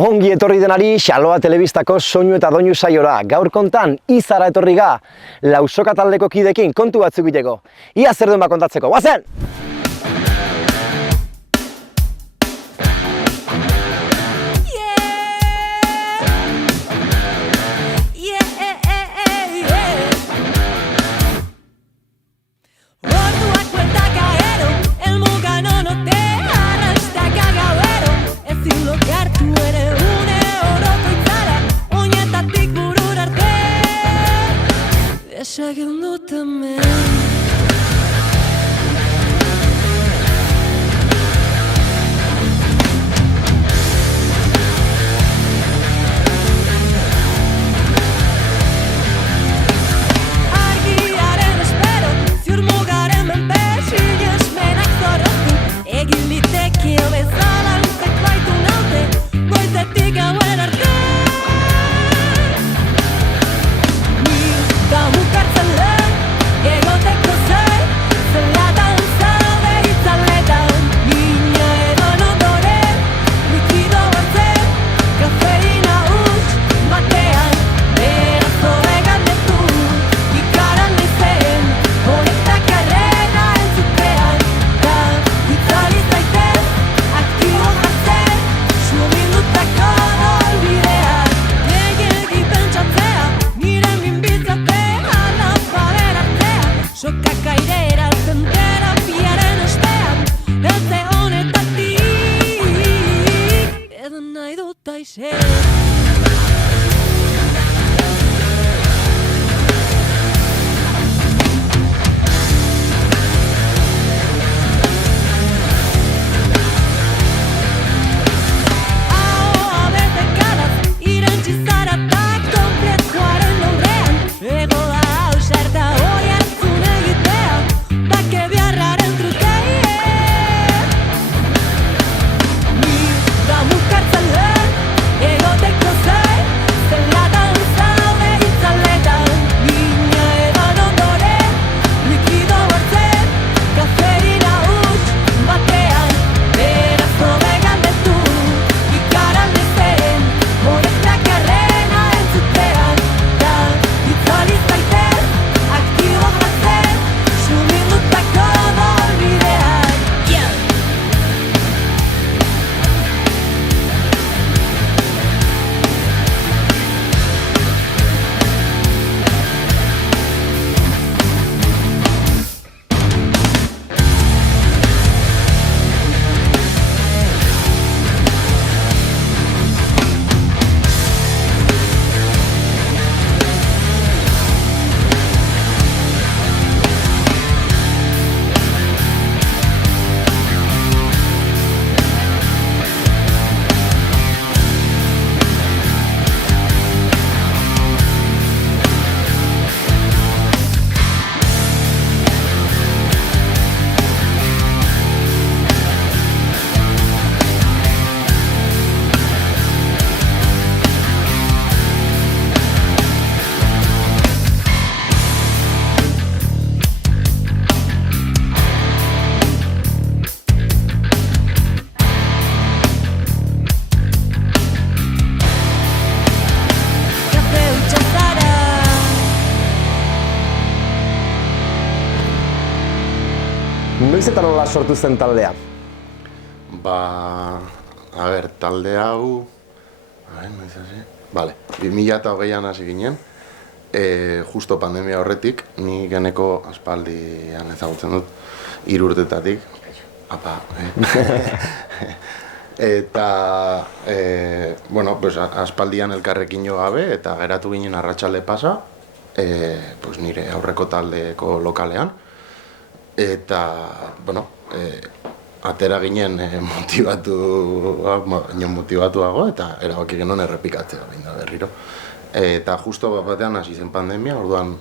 Ongi etorri denari Xaloa Telebistako soinu eta doinu saiora. Gaur kontan, Izara etorri ga, Lausoka taldeko kidekin kontu batzuk egiteko. Ia zer duen kontatzeko, guazen! Noiz eta nola sortu zen taldea? Talde hau... noiz hasi? 2008an hasi ginen, justo pandemia horretik, ni geneko aspaldian ezagutzen dut, 3 urtetatik. Eta, aspaldian elkarrekin jo gabe, eta geratu ginen arratsalde pasa, nire aurreko taldeko lokalean. Eta, atera ginen motivatuago eta erabaki genuen errepikatzea berriro. Eta justo batean hasi zen pandemia, orduan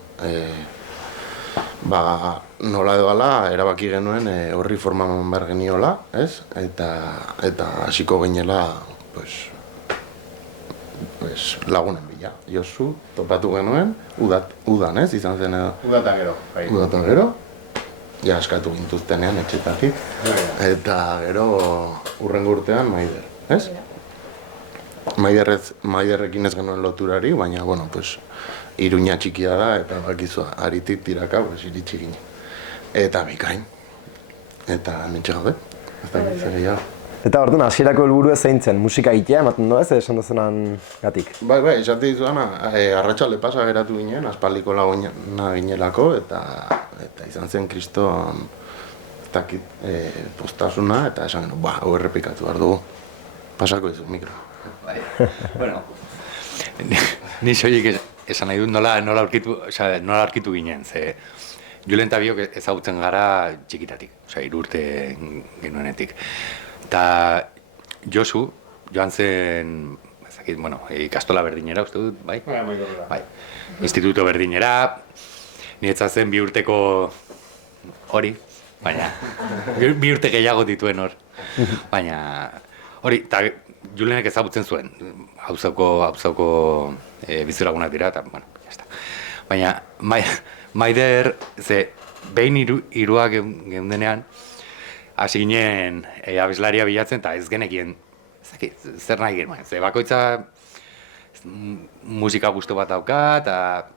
nola edo ala erabaki genuen horri forman behar geniola, ez? Eta hasiko ginela lagunen bila. Josu topatu genuen, udan, ez? Izan zen edo. Udata gero. Ja, eskatu gintuztenean etxetatik, eta gero urrengo urtean Maider, ez? Maiderrekin ez genuen loturari, baina, bueno, pues, Iruña txikia da, eta bakizu, aritik tiraka, pues, iritsi ginen. Eta bikain. Eta mentxe gaude. Ez da, zer gehiago. Eta orduan, hasierako helburu ez zein zen, musika egitea, ematen du ez, esan duzunan gatik. Bai, esate dizuana, arratsalde pasa geratu ginen, aspaldiko laguna ginelako, eta izan zen kriston postasuna, eta esan genuen, hau errepikatu behar dugu. Pasako izu, mikro. Bai, bueno, ni soilik esan nahi dut nola aurkitu ginen, ze Julen eta biok ezagutzen gara txikitatik, 3 urte genuenetik. Eta Josu, joan zen, ikastola berdinera, uste dut, bai? Bai, instituto berdinera, niretzat zen 2 urteko hori, baina 2 urte gehiago dituen hor, baina hori, eta Julenek ezagutzen zuen, hauzauko biziragunak dira, eta, bueno, jazta. Baina, Maider, ze, behin irua geundenean, hasi ginen abeslaria bilatzen, eta ez genekien, zer nahi genuen, ze bakoitza musika gustu bat dauka, eta,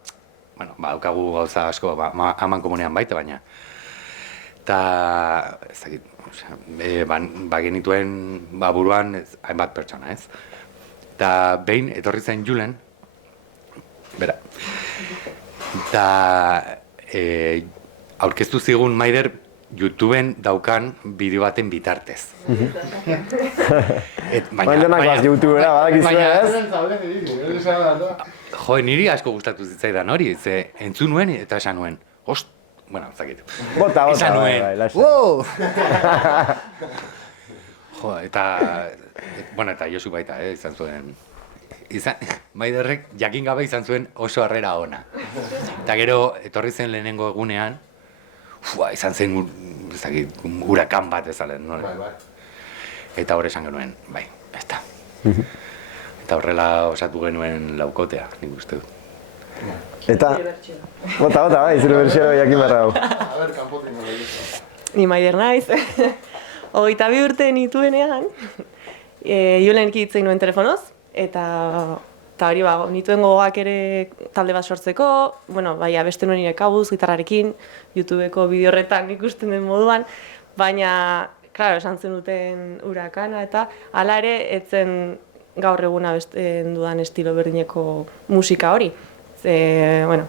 bueno, daukagu gauza asko, aman komunean baita, baina, eta, ez dakit, genituen buruan hainbat pertsona, ez? Eta behin, etorri zen Julen, bera, eta aurkeztu zigun Maider YouTubeen daukan bideo baten bitartez. Baina YouTubera badakizu ez? Jo, niri asko gustatu zitzaidan hori, ze entzun nuen eta esan nuen, bueno, zakit. Bota, esan nuen, wow! Jo, eta Josu baita, izan zuen, Maiderrek jakin gabe izan zuen oso harrera ona. Eta gero, etorri zen lehenengo egunean, izan zen hurakan bat ezalen, no? Eta hor esan genuen, bai, ez da. Eta horrela osatu genuen laukotea, nik uste dut. Eta, bota, bai, zure bertsio jakin barra hau. A ber, kanpotik nola Ni Maider naiz. 22 urte nituenean, Julenek hitzein nuen telefonoz, eta hori nituen gogoak ere talde bat sortzeko, bueno, bai, abesten nuen nire kabuz, gitarrarekin, YouTubeko bideo horretan ikusten den moduan, baina, klaro, esan zen duten hurakana, eta hala ere, etzen gaur egun abesten dudan estilo berdineko musika hori. Bueno,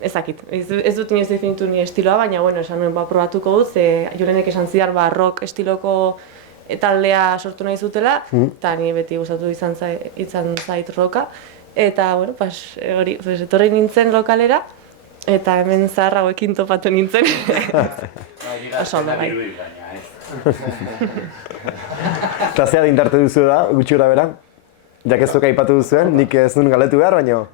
ezakit, ez dut inoiz definitu nire estiloa, baina, bueno, esan nuen probatuko dut, Julenek esan zidar rock estiloko taldea sortu nahi zutela, eta ni beti gustatu izan zait rocka, eta, bueno, hori, etorri nintzen lokalera, eta hemen zaharragoekin topatu nintzen. Oso ondo, bai. Eta zea dintarte duzu da, gutxi gora bera? Jakezuk aipatu duzuen, nik ez duen galetu behar, baina...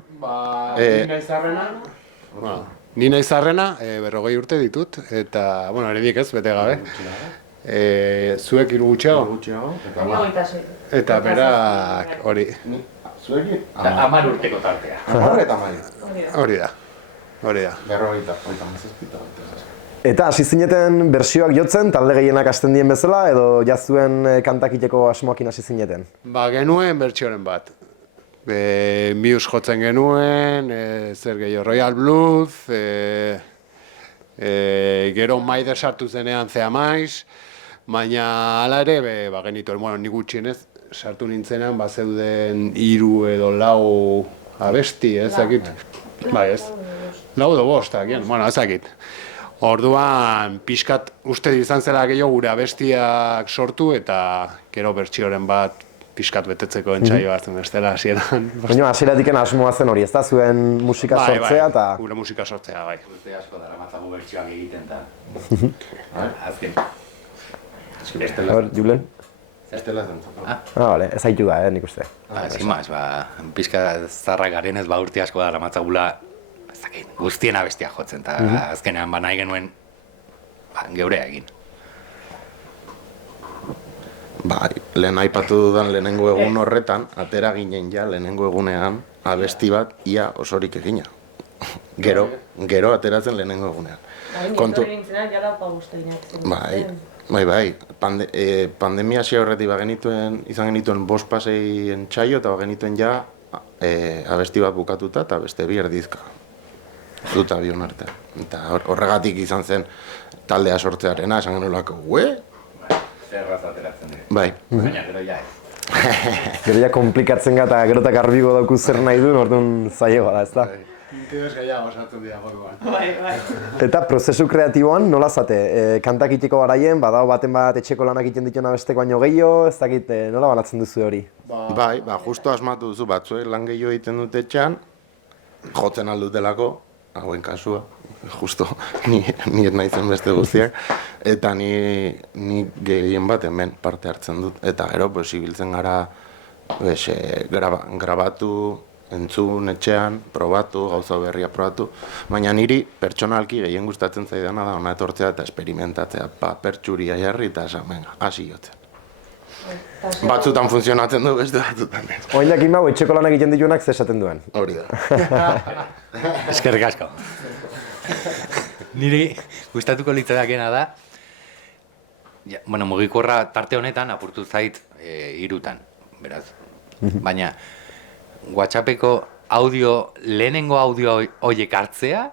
Ni naiz zarrena, 40 urte ditut, eta, bueno, eredik ez, bete gabe. Zuek 3 gutxiago? Eta berak hori. Zuekin? 10 urteko tartea. 10 eta maio. Hori da. 50. Eta hasi zineten bertsioak jotzen, talde gehienak hasten dien bezala, edo jazuen kantakiteko asmoakin hasi zineten? Genuen bertsioren bat. Muse jotzen genuen, zer gehiago, Royal Blues, gero Maider sartu zenean Zea Maiz, baina hala ere, genituen, bueno, nik gutxienez, sartu nintzenean, zeuden 3 edo 4 abesti, ezakit. Bai, ez? 4 edo 5, agian, bueno, ezakit. Orduan, pixkat uste izan zela gehiago gure abestiak sortu, eta gero bertsioren bat pixkat betetzeko entsaio hartzen bestela hasieran. Baina hasieratik asmoa zen hori, ez da zuen musika sortzea eta... Bai, gure musika sortzea, bai. Urte asko daramatzagu bertsioak egiten eta... Azken. Hor, Julen? Estela zentzako. Bale, ez haitu da, nik uste. Ezin maz, pixka zarra garen ez urte asko daramatzagula guztien abestiak jotzen, eta azkenean nahi genuen geurea egin. Bai, lehen aipatu dudan lehenengo egun horretan, atera ginen ja lehenengo egunean abesti bat ia osorik egina. Gero ateratzen lehenengo egunean. Etorri nintzenak jala 5 eginak zen. Bai, Bai, pandemia hasi aurretik izan genituen 5 paseien txaio, eta genituen ja abesti bat bukatuta eta beste 2 erdizka. Duta bion artean. Eta horregatik izan zen taldea sortzearena, esan genuelako, Zer razateratzen dira. Bai. Baina gero ja. Gero ja komplikatzen gata, gero eta garbigo dauku zer nahi duen, orduan zaio da, ez da? Interes gehiago sartu dira goikoan. Bai. Eta prozesu kreatiboan nola zate? Kantak iteko garaien, badao baten bat etxeko lanak egiten dituen abesteko baino gehiago, ez dakit nola banatzen duzu hori? Bai, justo asmatu duzu batzuek lan gehiago egiten dute etxean, jotzen aldutelako, hauen kasua, justo ni ez naizen beste guztiak, eta ni gehien bat hemen parte hartzen dut. Eta gero, ibiltzen gara grabatu, entzun etxean, probatu, gauza berria probatu, baina niri pertsonalki gehien gustatzen zaidana da hona etortzea eta experimentatzea pertsuria jarri eta esan, venga, hasi jotzen. Batzutan funtzionatzen du, beste batzutan ez. Oin jakin hau, etxeko lanak egiten dituenak zer esaten duen? Hori da. Eskerrik asko. Niri gustatuko litzatekeena da, mugikorra tarte honetan apurtu zait 3, beraz. Baina WhatsAppeko lehenengo audio horiek hartzea,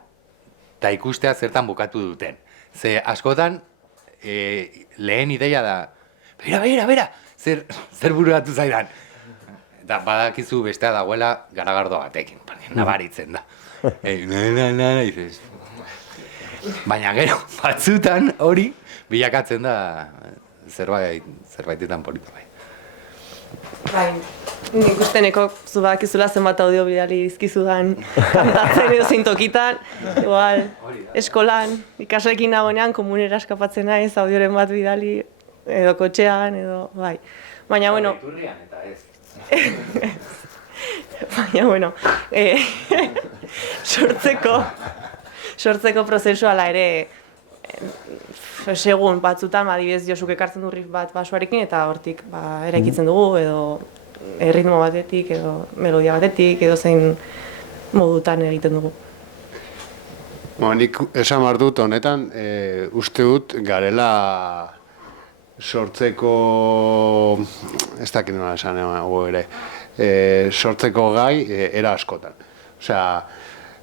eta ikustea zertan bukatu duten. Ze askotan, lehen ideia da, bera, zer bururatu zaidan. Eta badakizu bestea dagoela garagardo batekin, nabaritzen da. Dices. Baina gero, batzutan hori bilakatzen da zerbaitetan polita bai. Bai, nik usteneko zu badakizula zenbat audio bidali dizkizudan kantatzen edo zein tokitan, igual, eskolan, ikasleekin nagoenean komunera eskapatzen naiz audioren bat bidali, edo kotxean, edo, bai. Baina, bueno... Iturrian eta ez. Baina, bueno, sortzeko prozesua ala ere, segun batzutan, adibidez Josuk ekartzen du riff bat basuarekin eta hortik eraikitzen dugu edo erritmo batetik edo melodia batetik edo zein modutan egiten dugu. Nik esan behar dut honetan, uste dut garela sortzeko, ez dakit nola esan ere, sortzeko gai era askotan. Osea,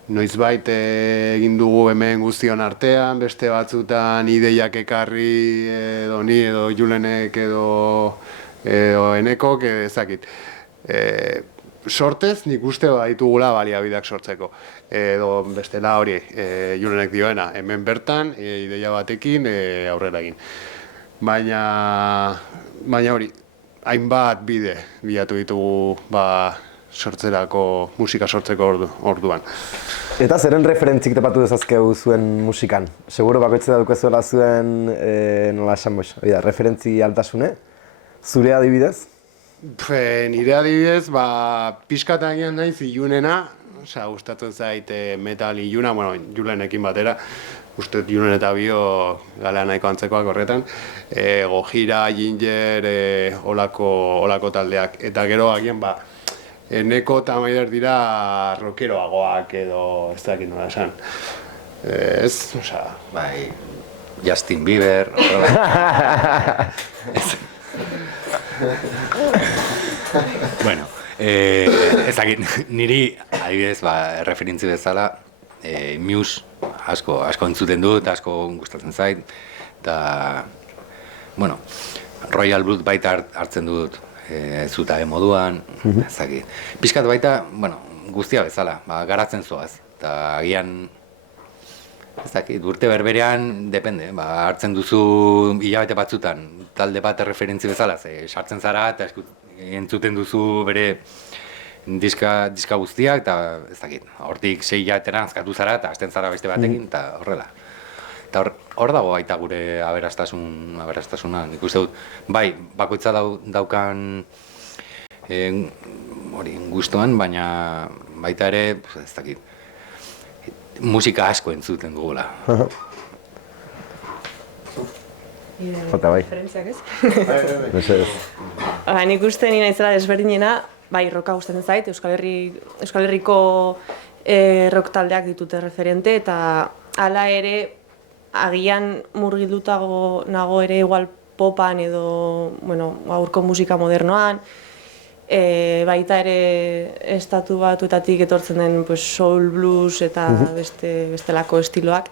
noizbait egin dugu hemen guztion artean, beste batzutan ideiak ekarri edo ni edo Julenek edo Enekok, ezakit. Sortez nik uste baditugula baliabideak sortzeko. Edo bestela hori, Julenek dioena, hemen bertan ideia batekin aurrera egin. Baina hori, hainbat bide bilatu ditugu musika sortzeko orduan. Eta zeren referentzik topatu dezazkegu zuen musikan? Seguro bakoitze daukezuela zuen, nola esan boix, referentzi altasune? Zure adibidez? Nire adibidez, pixkat agian naiz ilunena, gustatzen zait metal iluna, Julenekin batera, uste Julen eta bio galea nahiko antzekoak horretan, Gojira, Ginger, olako taldeak, eta gero agian Eneko eta Maider dira rockeroagoak edo ez dakit nola esan. Ez, osea... Bai, Justin Bieber... Bueno, ez dakit, niri adibidez, referentzi bezala, Muse asko entzuten dut, asko gustatzen zait, eta, bueno, Royal Blood baita hartzen dut, zuta moduan, ezakit. Piskat baita, guztia bezala, garatzen zoaz. Eta agian, ezakit, urte berberean, depende, hartzen duzu hilabete batzutan, talde bat referentzi bezala, sartzen zara eta entzuten duzu bere diska guztiak, eta ezakit, hortik 6 hilabeteran azkatu zara eta hasten zara beste batekin, eta horrela. Eta hor dago baita gure aberastasuna, nik uste dut, bai, bakoitza daukan gustuan, baina baita ere, ez dakit, musika asko entzuten dugula. Jota, bai. Referentziak ez? Nik uste nina izela desberdinena, bai, roka gustatzen zait, Euskal Herriko rock taldeak ditute referente, eta hala ere, agian murgildutago nago ere igual popan edo, bueno, gaurko musika modernoan, baita ere estatu batuetatik etortzen den pues, soul blues eta bestelako estiloak.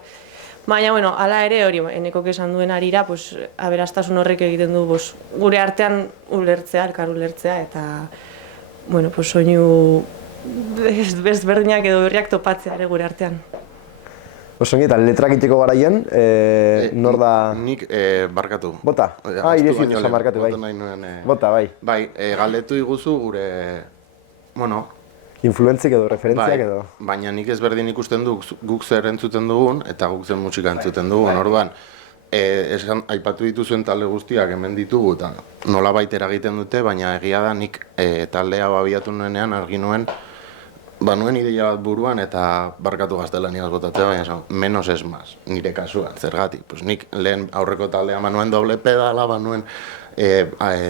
Baina, bueno, hala ere hori, enekok esan duen arira, pues, aberastasun horrek egiten du pues, gure artean ulertzea, elkar ulertzea, eta, bueno, pues, soinu desberdinak edo berriak topatzea ere gure artean. Osongi, eta letrak iteko garaien, nor da... Nik barkatu. Bota? Irezik esan markatu, bai. Bota, bai. Bai, galdetu iguzu gure, bueno... Influentzik edo, referentziak edo. Baina nik ezberdin ikusten du guk zer entzuten dugun eta guk zer musika entzuten dugun. Orduan, esan aipatu dituzuen talde guztiak hemen ditugu eta nolabait eragiten dute, baina egia da nik talde hau abiatu nuenean argi nuen nuen ideia bat buruan eta barkatu gaztelaniaz botatzea, baina esan, menos es más, nire kasuan, zergatik. Pues nik lehen aurreko taldea manuen doble pedala, banuen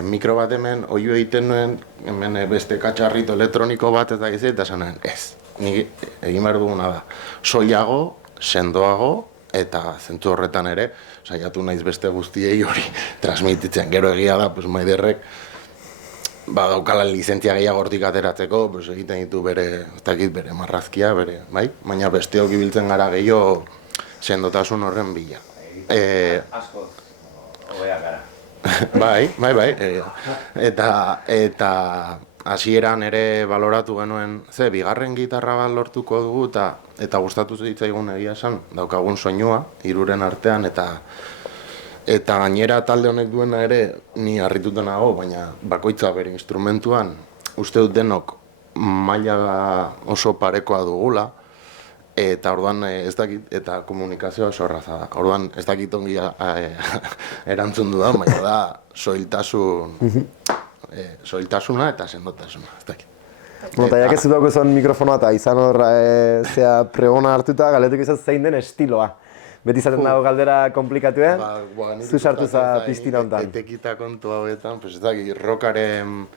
mikro bat hemen, oio egiten nuen, hemen beste katxarrito elektroniko bat eta gizit, eta esan nuen, ez, nik egin behar duguna da, soilago, sendoago, eta zentzu horretan ere, saiatu naiz beste guztiei hori transmititzen. Gero egia da, pues Maiderrek, daukala lizentzia gehiago hortik ateratzeko, pues egiten ditu bere, ez dakit, bere marrazkia, bere, bai? Baina besteok ibiltzen gara gehiago sendotasun horren bila. Asko, hobea gara. Bai. Eta hasieran ere baloratu genuen, bigarren gitarra bat lortuko dugu eta gustatu zitzaigun egia esan, daukagun soinua, hiruren artean, eta gainera talde honek duena ere ni harrituta nago, baina bakoitza bere instrumentuan uste dut denok maila oso parekoa dugula, eta orduan ez dakit, eta komunikazioa oso erraza da. Orduan ez dakit ongi erantzun dudan, baina da soiltasuna eta sendotasuna, ez dakit. Eta jak ez dut ezan mikrofonoa eta izan hor pregona hartuta, galetuko izan zein den estiloa. Beti izaten dago galdera komplikatu, zu sartu za piztina hontan. Etekita kontu hauetan, ez dakit, rockaren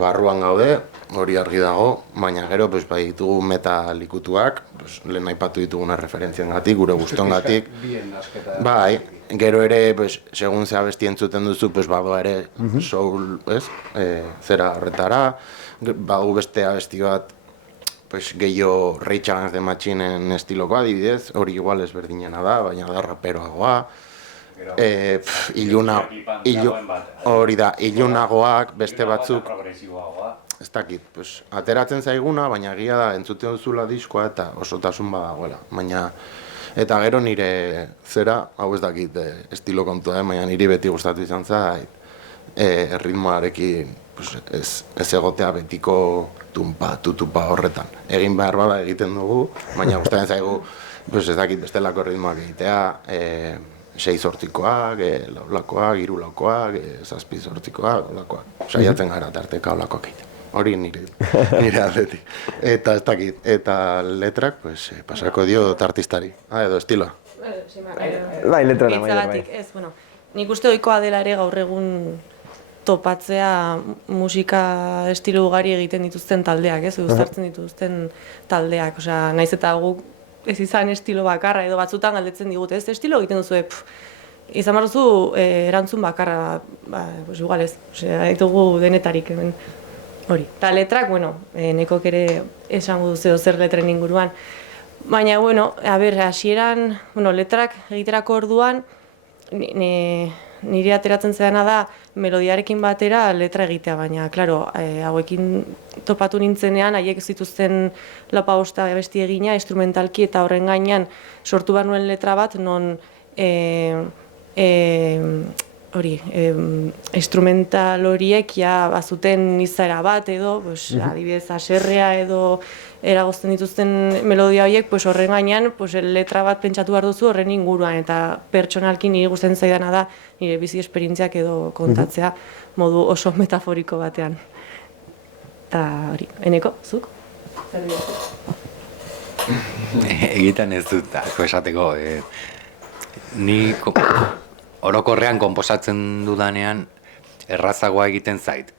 barruan gaude, hori argi dago, baina gero bai ditugu metalikutuak, lehen aipatu dituguna referentziengatik, gure gustongatik. Bai, gero ere, segun ze abesti entzuten duzu, badoa ere soul, zera horretara, badugu beste abesti bat, gehiago Rage Against the Machinen estilokoa adibidez, hori igual ezberdinena da, baina da raperoagoa. Hori da, ilunagoak, beste batzuk, ez dakit, ateratzen zaiguna, baina egia da, entzuten duzula diskoa eta osotasun badagoela. Baina, eta gero nire zera, hau ez dakit, estilo kontua, baina niri beti gustatu izan zait, ritmoarekin ez egotea betiko tutupa horretan. Egin behar bada egiten dugu, baina gustatzen zaigu, ez dakit, bestelako ritmoak egitea, 6-zortzikoak, laulakoak, 3-laukoak, 7-zortzikoak, olakoak. Saiatzen gara tarteka olakoak egiten. Hori nire aldetik. Eta ez dakit, eta letrak, pasako dio artistari. Edo estiloa. Bai, letrana, bai. Ez, bueno, nik uste ohikoa dela ere gaur egun topatzea musika estilo ugari egiten dituzten taldeak, uztartzen dituzten taldeak. Osea, naiz eta guk ez izan estilo bakarra edo batzutan galdetzen digute, ez estilo egiten duzu, izan barruzu erantzun bakarra, igual ez, ditugu denetarik hemen hori. Ta letrak, bueno, nekok ere esango duzu zer letren inguruan, baina, bueno, hasieran, letrak egiterako orduan, nire ateratzen zedana da melodiarekin batera letra egitea, baina, klaro, hauekin topatu nintzenean, haiek zituzten lapa bosta abesti egina, instrumentalki eta horren gainean sortu behar nuen letra bat, non instrumental horiek bazuten izaera bat edo, adibidez, aserrea edo eragozten dituzten melodia horiek, horren gainean letra bat pentsatu behar duzu horren inguruan, eta pertsonalki nire gustatzen zaidana da nire bizi esperientziak edo kontatzea modu oso metaforiko batean. Eta hori, Eneko, zuk? Zer dira? Egiten ez dut, esateko, ni orokorrean konposatzen dudanean errazagoa egiten zait.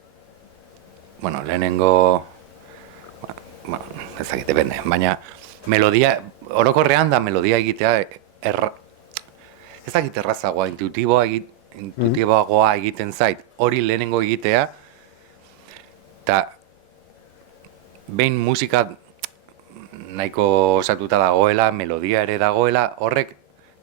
Bueno, lehenengo, ez dakit, depende, baina melodia, orokorrean da melodia egitea ezagit errazagoa, intuitiboagoa egiten zait, hori lehenengo egitea, eta behin musika nahiko osatuta dagoela, melodia ere dagoela, horrek,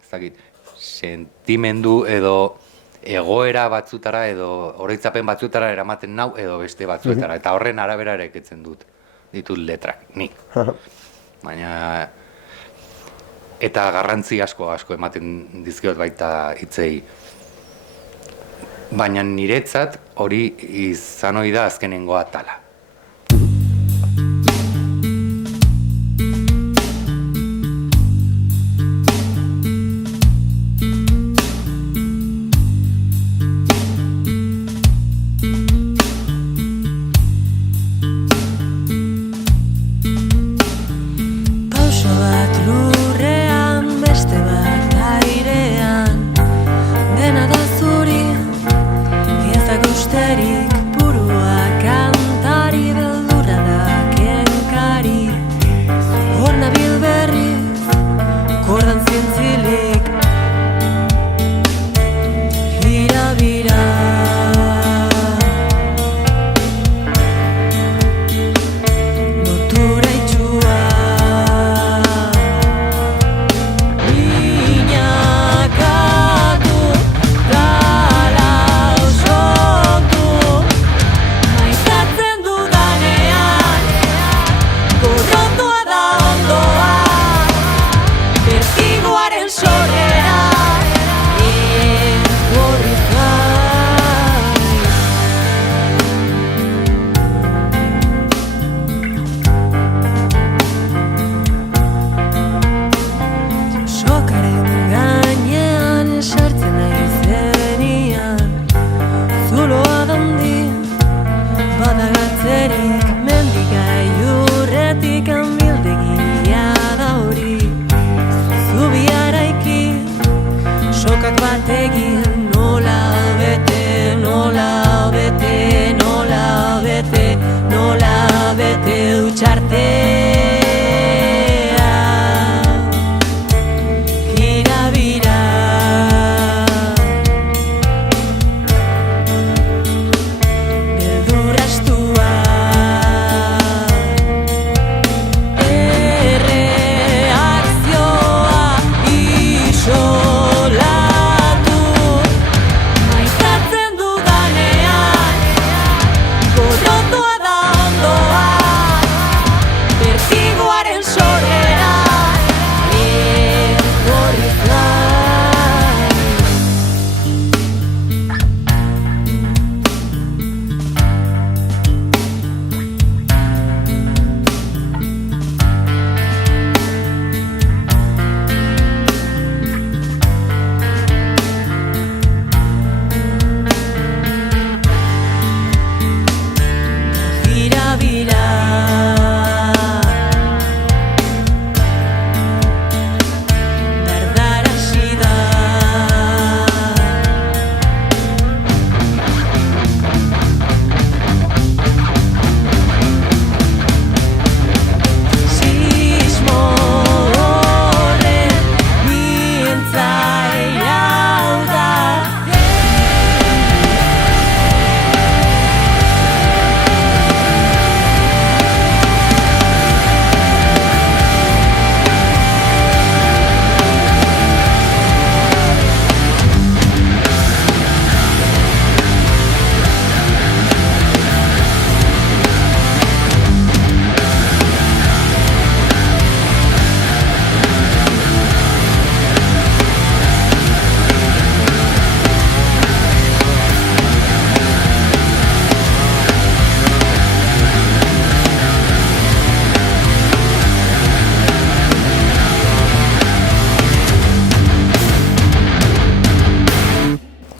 ezagit, sentimendu edo egoera batzutara edo oroitzapen batzutara eramaten nau edo beste batzuetara, eta horren arabera ere eketzen ditut letrak, nik. Baina, eta garrantzi asko ematen dizkiot baita hitzei. Baina niretzat hori izan ohi da azkenengo atala.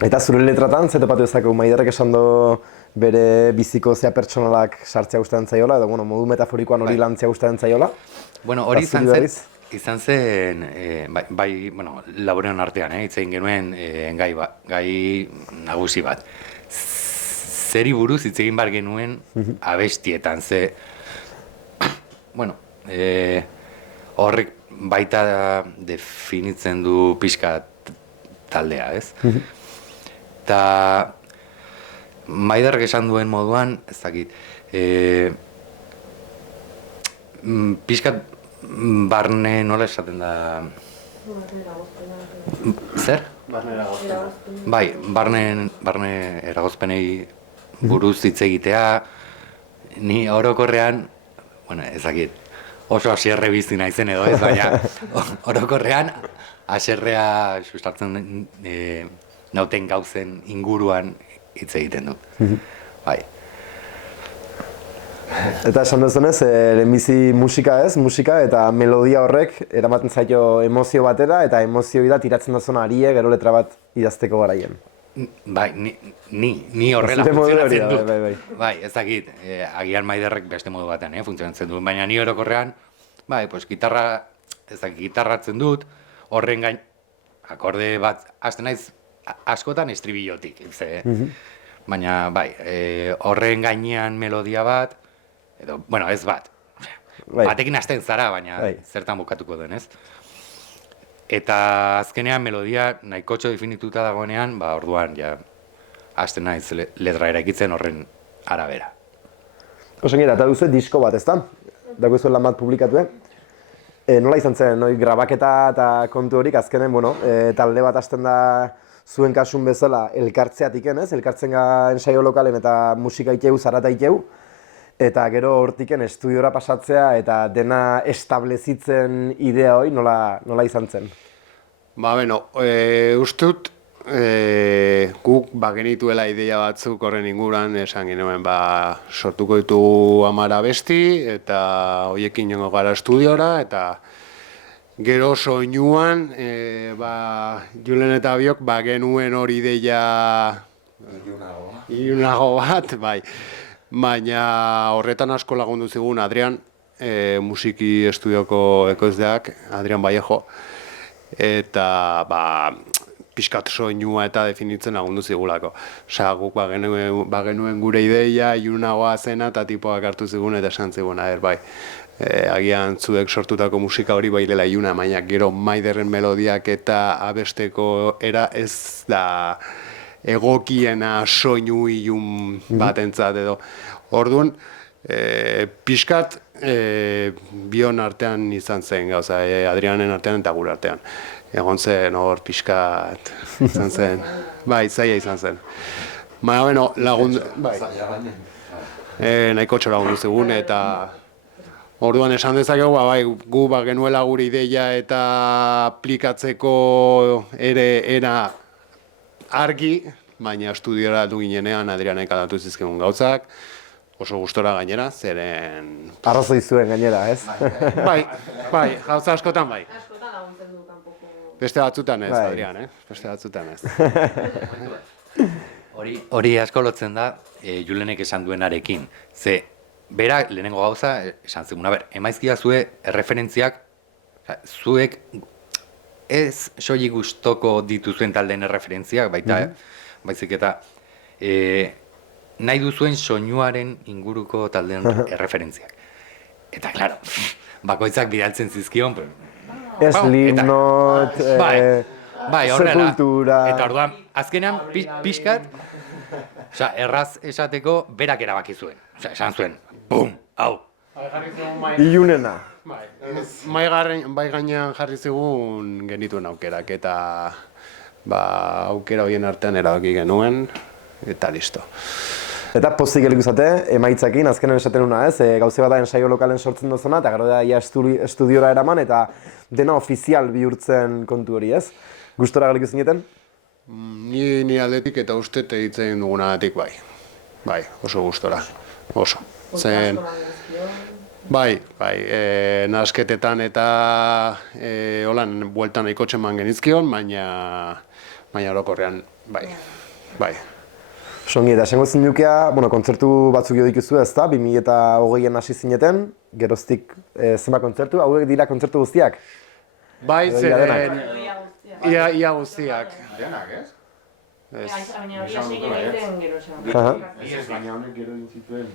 Eta zure letratan, ze topatu ezakegu, Maiderrek esan do bere biziko zea pertsonalak sartzea gustatzen zaiola, edo modu metaforikoan hori lantzea gustatzen zaiola? Bueno, hori izan zen, laboreon artean, hitz egin genuen gai nagusi bat. Zeri buruz hitz egin bar genuen abestietan, ze... horrek baita definitzen du pixka taldea, ez? Eta Maiderrek esan duen moduan, ez dakit, pixkat barne nola esaten da... Zer? Barne eragozpena. Bai, barne eragozpenei buruz hitz egitea, ni orokorrean, bueno, ez dakit, oso haserre bizi naizen edo ez, baina orokorrean haserrea sustatzen nauten gauzen inguruan hitz egiten du. Bai. Eta esan duzunez, lehenbizi musika eta melodia horrek eramaten zaio emozio batera eta emozio da tiratzen dazuna arie gero letra bat idazteko garaien. Bai, ni horrela funtzionatzen dut. Bai, ez dakit, agian Maiderrek beste modu batean funtzionatzen du, baina ni orokorrean, bai, pues gitarratzen dut, horren gain, akorde bat, hasten naiz askotan estribillotik, baina bai, horren gainean melodia bat, edo, bueno, ez bat, batekin hasten zara, baina zertan bukatuko den, ez? Eta azkenean melodia nahikotxo definituta dagoenean, orduan ja hasten naiz letra eraikitzen horren arabera. Osengira, eta duzu disko bat, ezta? Dago zuen lan bat publikatu, nola izan zen, grabaketa eta kontu horik azkenen, talde bat hasten da zuen kasun bezala elkartzeatik, ez? Elkartzen ga ensaio lokalen eta musika iteu, zarata iteu, eta gero hortiken estudiora pasatzea eta dena establezitzen idea hori nola izan zen? Ustut guk genituela ideia batzuk horren inguran, esan genuen sortuko ditu 10 abesti eta horiekin joango gara estudiora eta gero soinuan Julen eta biok genuen hori ideia ilunago bat, bai. Baina horretan asko lagundu zigun Adrian, musiki estudioko ekoizleak, Adrian Vallejo, eta pixkat soinua eta definitzen lagundu zigulako. Osa, guk genuen gure ideia, ilunagoa zena eta tipoak hartu zigun eta esan zigun, bai. Agian zuek sortutako musika hori bailela iluna, baina gero Maiderren melodiak eta abesteko era ez da egokiena soinu ilun batentzat edo. Orduan, pixkat bion artean izan zen gauza, Adrianen artean eta gure artean. Egon zen hor pixkat izan zen, zaila izan zen. Baina, lagundu, nahiko txo lagundu zigun eta orduan esan dezakegu, gu genuela gure ideia eta aplikatzeko era argi, baina estudiora du ginenean Adrianek aldatu zizkigun gauzak, oso gustora gainera, zeren... Arrazoi zuen gainera, ez? Bai, gauza askotan bai. Askotan laguntzen du kanpoko... Beste batzutan ez, Adrian, beste batzutan ez. Hori asko lotzen da Julenek esan duenarekin, ze bera lehenengo gauza esan zigun, emaizkia zue erreferentziak, zuek ez soilik gustoko dituzuen taldeen erreferentziak, baizik eta nahi duzuen soinuaren inguruko taldeen erreferentziak. Eta, klaro, bakoitzak bidaltzen zizkion, Slipknot, Sepultura... Eta orduan, azkenean pixkat, erraz esateko berak erabaki zuen. Esan zuen, bum, hau. Ilunena. Bai gainean jarri zigun genituen aukerak eta aukera horien artean erabaki genuen eta listo. Eta pozik gelik uzate, emaitzakin, azkenen esaten una ez, gauze bat da ensaio lokalen sortzen duzuna eta gero da estudiora eraman eta dena ofizial bihurtzen kontu hori ez? Gustora gelik uzineten? Ni aldetik eta uste egiten dugunagatik bai. Bai, oso gustora. Oso. Zen... Bai, nasketetan eta holan bueltan nahiko txeman genizkion, baina orokorrean, bai. Songi, eta esango zinukea, kontzertu batzuk jo dikuzu ez da, 2020an hasi zineten, geroztik zenba kontzertu, hauek dira kontzertu guztiak? Bai, zeren... Ia guztiak. Denak, ez? Baina hori hasi egiten gero Aha. Baina honek gero dintzituen.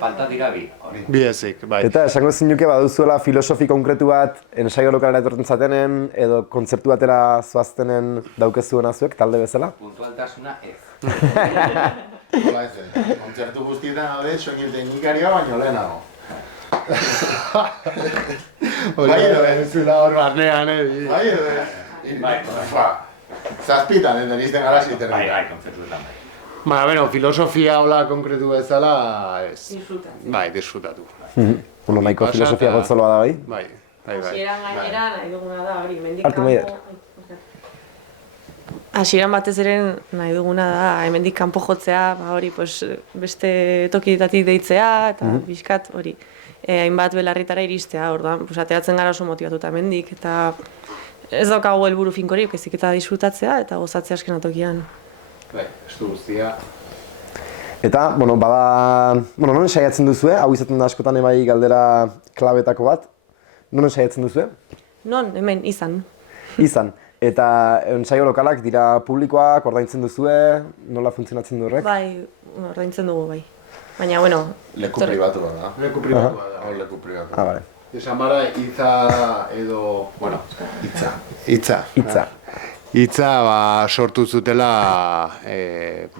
Falta dira bi, hori. Bi ezik, bai. Eta esango zinuke baduzuela filosofi konkretu bat ensaio lokalera etortzen zatenen edo kontzeptu batera zoaztenen daukezuena zuek talde bezala? Puntualtasuna ez. Nola ez, kontzertu guztietan gaude soinu teknikaria baino lehenago. Bai, ez da hor barnean, Bai, Bai. Zazpitan, entenizten gara ziterri. Bai, kontzertuetan bai. Baina, bueno, filosofia hola konkretu bezala, ez. Disfrutatzen. Bai, disfrutatu. Bueno, nahiko Pasa filosofia eta- gotzoloa da bai. Bai, bai. Hasieran gainera nahi duguna da hori, hemendik Hartu nahi Hasieran batez ere nahi duguna da hemendik kanpo jotzea, ba hori, pues, beste tokietatik deitzea eta bizkat hori. Hainbat belarritara iristea, orduan, pues, ateratzen gara oso motivatuta hemendik eta ez daukagu helburu finkorik, ezik eta disfrutatzea eta gozatzea azken tokian. Bai, estu guztia. Eta, bueno, non saiatzen duzue? Hau izaten da askotan bai galdera klabetako bat. Non saiatzen duzue? Non, hemen, izan. Izan. Eta ensaio lokalak dira publikoak, ordaintzen duzue, nola funtzionatzen du horrek? Bai, ordaintzen dugu bai. Baina, bueno, Leku pribatu bat da. Leku pribatua da. Hor leku pribatu. Ah, bale. Esan bara, hitza edo, bueno, Hitza. Hitza. hitza ba, sortu zutela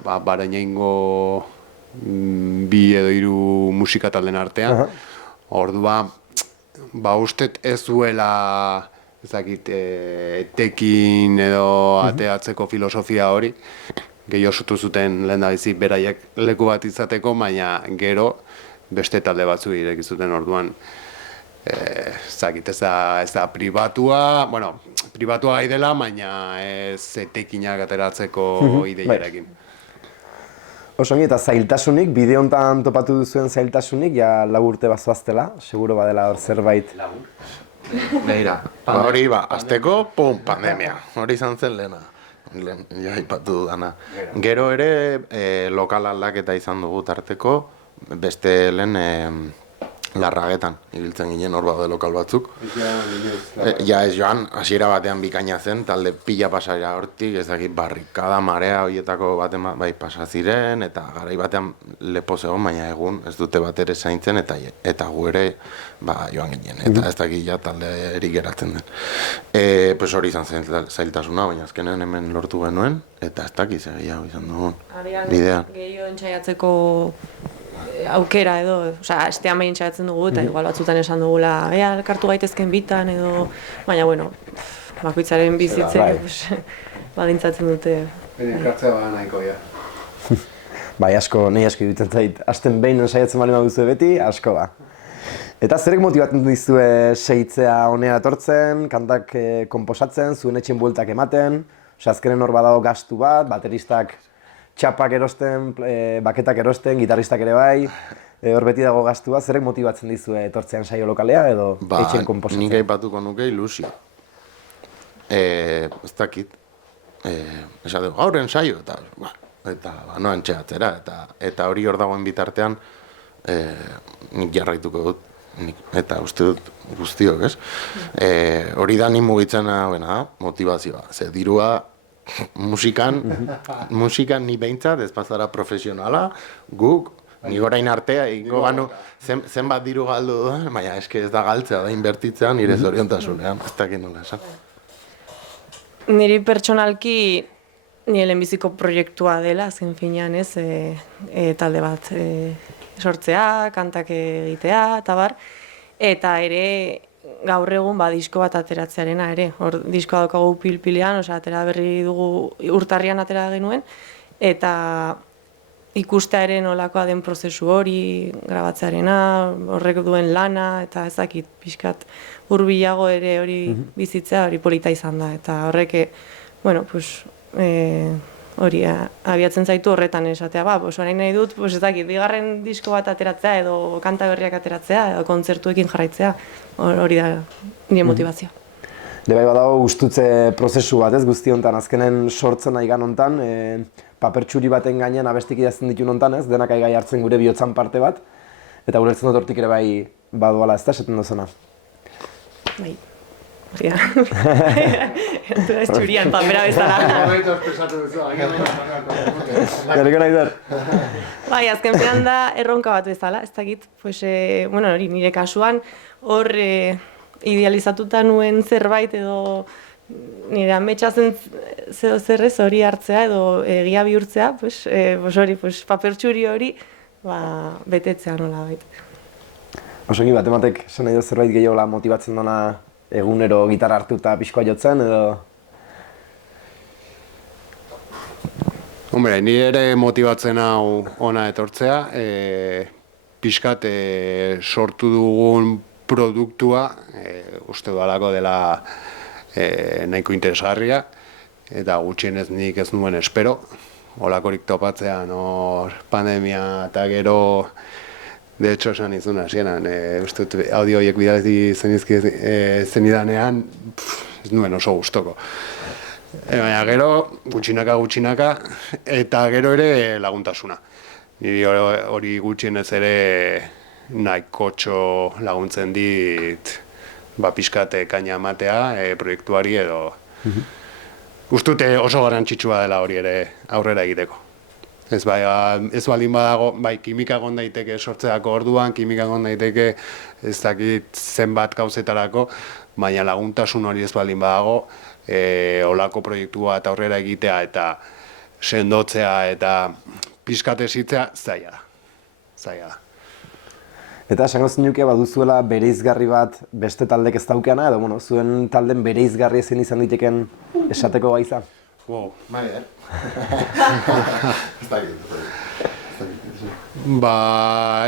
Barainaingo bi edo hiru musika talden artean. Ordua, ba ustet ez duela ezakit, etekin edo ateatzeko filosofia hori. Gehiago sortu zuten lehendabizi beraiek leku bat izateko, baina gero beste talde batzu ireki zuten orduan. Ezakit, ez da pribatua, bueno, pribatua gai dela, baina ez etekinak ateratzeko ideiarekin. Oso ongi, eta zailtasunik, bide honetan topatu duzuen zailtasunik, ja 4 urte bazoaztela, seguro badela hor zerbait. Beira, hori azteko, pandemia. Hori izan zen lehena. Ja, aipatu dudana. Gero ere, lokal aldaketa izan dugu tarteko, beste lehen Larragetan, ibiltzen ginen hor baude lokal batzuk. Ja ez joan, hasiera batean bikaina zen, talde pila pasaira hortik, ez dakit barrikada, marea horietako baten bai pasa ziren, eta garai batean lepo zegoen, baina egun ez dute bat ere zaintzen, eta gu ere joan ginen, eta ez dakit ja talde erik geratzen den. Pues hori izan zen zailtasuna, baina azkenen hemen lortu genuen, eta ez dakit gehiago izan dugun bidean. Gehiago entsaiatzeko aukera edo, osea, estean behin txatzen dugu eta igual batzutan esan dugula, elkartu gaitezken bitan edo, baina bueno, bakoitzaren bizitzek baldintzatzen dute. Elkartzea ba nahiko, ja. Bai, nahi asko iruditzen zait, hasten behin saiatzen bali baduzu beti, asko da. Eta zerek motibatzen dizue segitzea honera etortzen, kantak konposatzen, zuen etxen bueltak ematen, osea, azkenen hor badago gastu bat, bateristak txapak erosten, baketak erosten, gitarristak ere bai, hor beti dago gastua, zerek motibatzen dizue etortzean saio lokalea edo etxen konposatzen? Nik aipatuko nuke ilusio. Ez dakit. Esateko, gaur ensaio, eta noen txeatzera, eta hori hor dagoen bitartean nik jarraituko dut, eta uste dut guztiok, ez? Hori da ni mugitzen da, motivazioa, ze dirua musikan ni behintzat, ez pasara profesionala, guk, nik orain artea, ingo banu, zenbat diru galdu da, baina eske ez da galtzea, da inbertitzea nire zoriontasunean, ez dakit nola esan. Niri pertsonalki nire lehenbiziko proiektua dela, azken finean ez, talde bat sortzea, kantak egitea, eta bar, eta ere gaur egun disko bat ateratzearena ere. Hor diskoa daukagu pil-pilean, osea, atera berri dugu urtarrian atera genuen, eta ikustea ere nolakoa den prozesu hori, grabatzearena, horrek duen lana, eta ezakit pixkat hurbilago ere hori bizitzea hori polita izan da. Eta horrek, bueno, pues, hori abiatzen zaitu horretan esatea, orain nahi dut, ez dakit, bigarren disko bat ateratzea edo kanta berriak ateratzea edo kontzertuekin jarraitzea, hori da nire motivazioa. Bai badago gustutze prozesu bat, ez guzti hontan, azkenen sortzen aigan hontan, paper txuri baten gainean abestik idazten ditu hontan, ez, denak aigai hartzen gure bihotzan parte bat, eta ulertzen dut hortik ere bai badoala, ez da, esaten dozena. Bai. Ja. Erantzuna ez txurian, papera bezala. Jarriko nahi dut. Bai, azken pean da erronka bat bezala, ez dakit, pues, bueno, hori nire kasuan, hor idealizatuta nuen zerbait edo nire ametsa zen zerrez hori hartzea edo egia bihurtzea, pues hori, paper txuri hori, betetzea nola baita. Osongi bat ematek, esan nahi dut zerbait gehiagola motibatzen dona egunero gitarra hartu eta pixkoa jotzen, edo... Hombre, ni ere motibatzen hau ona etortzea, pixkat sortu dugun produktua, uste dudalako dela nahiko interesgarria, eta gutxienez nik ez nuen espero, holakorik topatzean, pandemia eta gero, de hecho, esan izun hasieran, uste dut audio horiek bidalezi zenidanean, ez nuen oso gustoko. Baina gero, gutxinaka, eta gero ere laguntasuna. Niri hori gutxienez ere nahikotxo laguntzen dit, pixkat kaina ematea proiektuari edo. Ustute oso garrantzitsua dela hori ere aurrera egiteko. Ez baldin badago, kimika egon daiteke sortzeako orduan, kimika egon daiteke ez dakit zenbat gauzetarako, baina laguntasun hori ez baldin badago, olako proiektua eta aurrera egitea eta sendotzea eta pixkat esitzea zaila da. Eta esango zinuke baduzuela bereizgarri bat beste taldek ez daukeana, edo bueno, zuen talden bereizgarri ezin izan diteken esateko gaiza? Wow. Bai,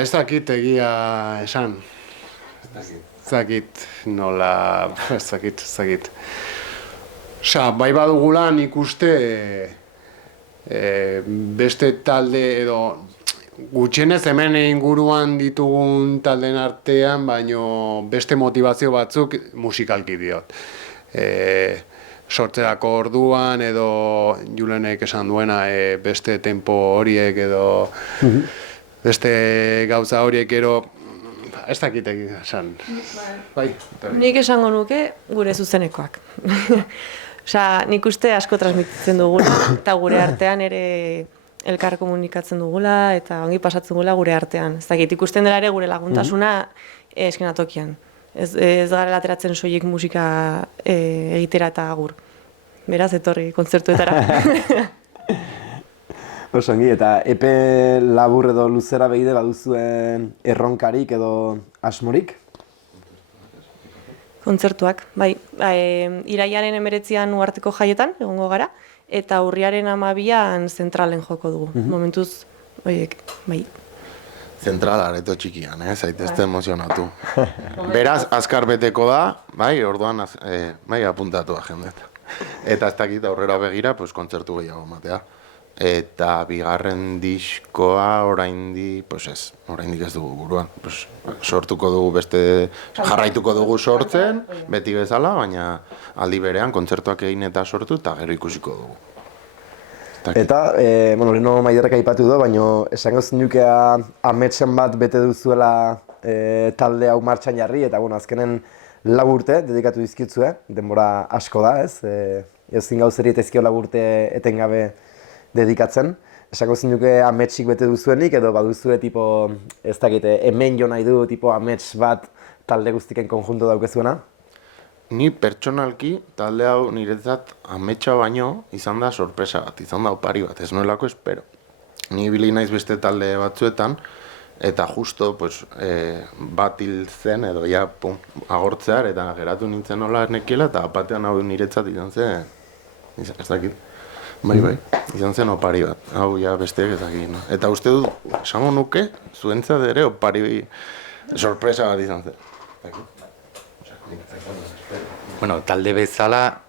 Ez dakit egia esan. Ez dakit nola, ez dakit. Osa, bai badugula nik uste beste talde edo gutxienez hemen inguruan ditugun talden artean, baino beste motivazio batzuk musikalki diot. Sortzerako orduan edo Julenek esan duena beste tempo horiek edo beste gauza horiek ero ez dakit esan. Bai. Nik esango nuke gure zuzenekoak. Osea, nik uste asko transmititzen dugula eta gure artean ere elkar komunikatzen dugula eta ongi pasatzen dugula gure artean. Ez dakit, ikusten dela ere gure laguntasuna eskenatokian. Ez gara ateratzen soilik musika egitera eta agur. Beraz, etorri kontzertuetara. Osongi, eta epe labur edo luzera behide baduzuen erronkarik edo asmorik? Kontzertuak, bai. Iraiaren 19an Uharteko jaietan, egongo gara, eta urriaren 12an zentralen joko dugu. Momentuz, oiek, bai. Zentral areto txikian, zaitezte emozionatu. Beraz, azkar beteko da, bai, orduan, bai, apuntatu agendet. Eta ez dakit aurrera begira, pues, kontzertu gehiago matea. Eta bigarren diskoa oraindik ez dugu buruan. Pues, sortuko dugu jarraituko dugu sortzen, beti bezala, baina aldi berean kontzertuak egin eta sortu eta gero ikusiko dugu. Eta, leheno Maiderrek aipatu du, baina esango zinukea ametsen bat bete duzuela talde hau martxan jarri, eta azkenen 4 urte dedikatu dizkitzue, denbora asko da, ez? Ezin gauzeri eta ezkio 4 urte etengabe dedikatzen. Esango zinuke ametsik bete duzuenik, edo baduzue tipo, ez dakite, hemen jo nahi du, tipo amets bat talde guztiken konjunto daukezuena? Ni pertsonalki talde hau niretzat ametsa baino izan da sorpresa bat, izan da opari bat, ez nuelako espero. Ni ibili naiz beste talde batzuetan, eta justo bat hil zen edo ja agortzear eta geratu nintzen nola nekiela eta batean hau niretzat izan zen, ez dakit. Bai, izan zen opari bat, hau ja besteek ezakit. Eta uste dut, esango nuke, zuentzat ere opari sorpresa bat izan zen. Bueno, talde bezala,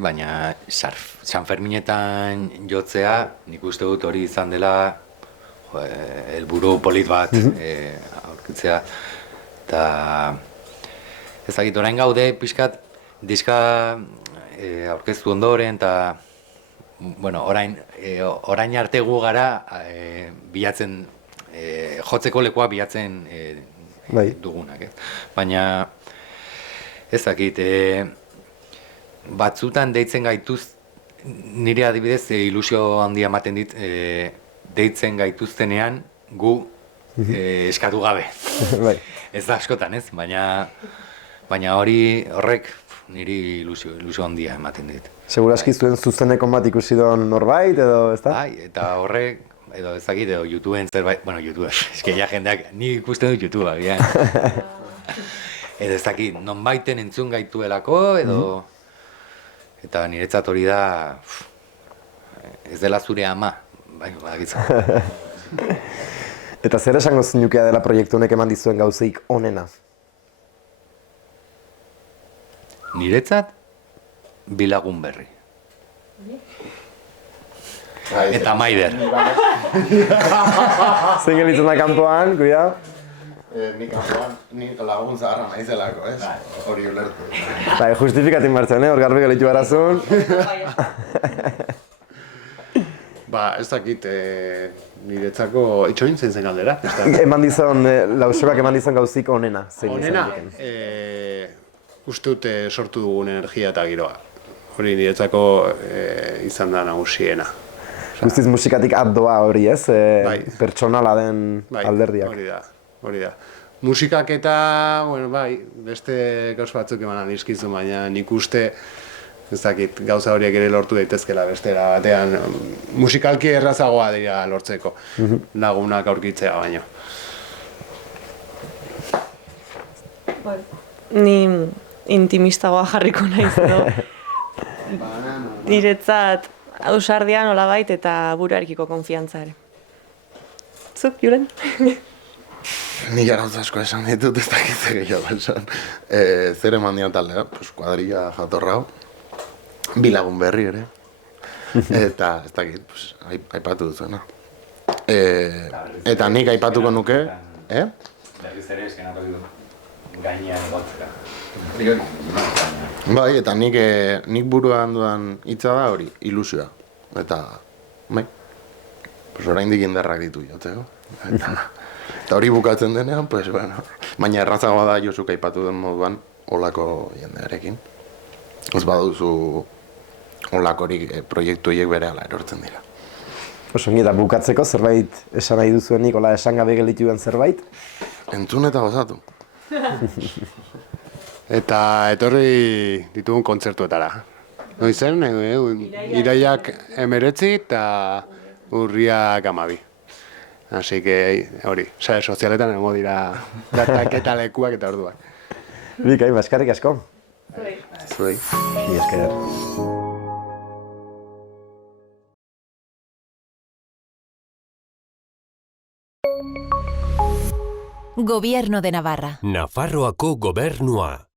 baina San Ferminetan jotzea, nik uste dut hori izan dela helburu polit bat aurkitzea. Eta ezakit, orain gaude pixkat diska aurkeztu ondoren, eta orain arte gu gara bilatzen, jotzeko lekua bilatzen dugunak. Baina Ez dakit, batzutan deitzen gaituz, nire adibidez ilusio handia ematen dit, deitzen gaituztenean gu eskatu gabe. Bai. Ez da askotan, ez? Baina horrek niri ilusio handia ematen dit. Seguraski zuen zuzeneko bat ikusi don norbait, edo, ez da? Bai, eta horrek, edo ez dakit, edo YouTubeen zerbait, bueno, YouTube, eske ja jendeak, ni ikusten dut YouTube, agian. Edo ez dakit, nonbaiten entzun gaituelako, edo... Eta niretzat hori da, ez dela zure ama, bai, badakitzu. Eta zer esango zinukea dela proiektu honek eman dizuen gauzeik onena? Niretzat, bilagun berri. Eta Maider. Zein gelitzen da kanpoan, cuidado. Ni kanpoan, ni lagun zaharra naizelako, ez? Hori ulertu. Bai, justifikatin martxan, hor garbi gelitu barazun. Ba, ez dakit, niretzako itxoin zen galdera. Eman dizon, lausokak eman dizon gauzik onena. Zein Honena, izan diken. uste dut sortu dugun energia eta giroa. Hori niretzako izan da nagusiena. Guztiz musikatik doa hori, ez? Bai. Pertsonala den alderdiak. Hori da. Musikak eta, bueno, bai, beste gauz batzuk eman dizkizu, baina nik uste, ez dakit, gauza horiek ere lortu daitezkela bestera batean. Musikalki errazagoa dira lortzeko, lagunak aurkitzea baino. Ni intimistagoa jarriko naiz, no? Niretzat ausardia nolabait eta buruarekiko konfiantza ere. Zuk, Julen? Ni gauza asko esan ditut, ez dakit gehiago esan. Zer eman dion taldea, pues, kuadrilla jatorrau, bilagun berri ere. Eta, ez dakit, pues, aipatu duzuena. Eta nik aipatuko nuke, Berriz ere eskenatu gainean egotzera. Bai, eta nik buruan dudan hitza da hori, ilusioa. Eta, bai, pues oraindik indarrak ditu jotzeko. Eta hori bukatzen denean, pues bueno, baina errazagoa da Josuk aipatu den moduan olako jendearekin. Ez baduzu olakorik proiektu horiek berehala erortzen dira. Oso eta bukatzeko zerbait esan nahi duzuenik, hola esan gabe gelitu duen zerbait? Entzun eta gozatu. Eta etorri ditugun kontzertuetara. Noizen, iraiak 19 eta urriak 12. Así que hori, sare sozialetan egongo dira datak eta lekuak eta orduak. Bikai, eskerrik asko. Zuei. Mila esker. Gobierno de Navarra. Nafarroako gobernua.